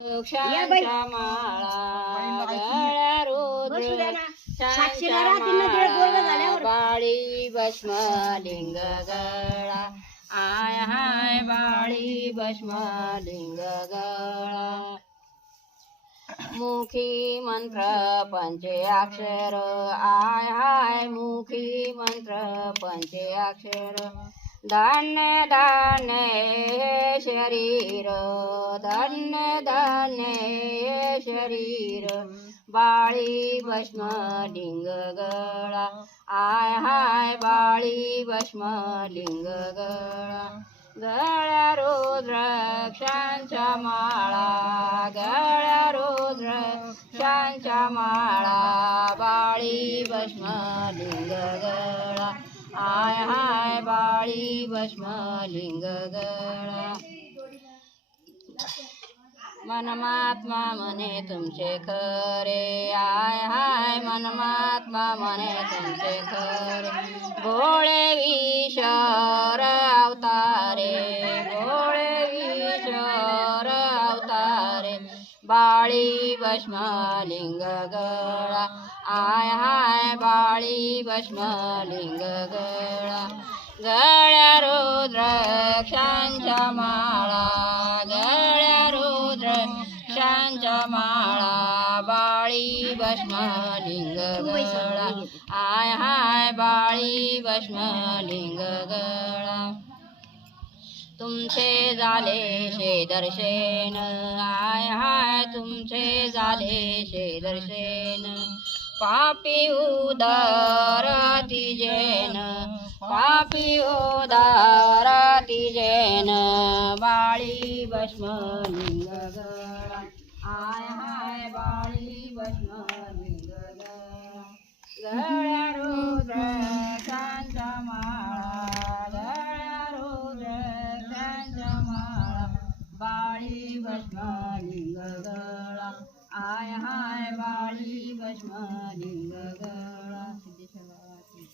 वृक्षांच्या माळा गळ्या रुद्र माळा बाळी भस्म लिंग गळा आय हाय बाळी भस्म लिंग गळा मुखी मंत्र पंचे अक्षर आय हाय मुखी मंत्र पंचे अक्षर धन्य धन्य हे शरीर धन्य धन्य हे शरीर बाळी भस्म लिंग गळा आय हाय बाळी भस्म लिंग गळा गळ्या रुद्राक्षांच्या माळा गळ्या रुद्राक्षांच्या माळा बाळी भस्म लिंग गळा आय हाय बाळी भस्म लिंग गळा मनमात्मा म्हणे तुमचे खरे आय हाय मनमात्मा म्हणे तुमचे खरे भोळे विश्वर अवतारे भोळे विश्वर अवतारे बाळी भस्म लिंग गळा आय हाय बाळी भस्म लिंग गळा गळ्या रुद्राक्षांच्या माळा गळ्या रुद्राक्षांच्या माळा बाळी भस्म लिंग गळा आय हाय बाळी भस्म लिंग गळा तुमचे झाले शे दर्शन आय हाय तुमचे झाले शे दर्शन पापी उदारती जैन पापी उदारती जैन बाळी भस्म लिंग गळा आय हाय बाळी भस्म लिंग गळा गळ्या रुद्राक्षांच्या माळा गळ्या रुद्राक्षांच्या माळा बाळी भस्म लिंग गळा आय हाय बाळी भस्म लिंग गळा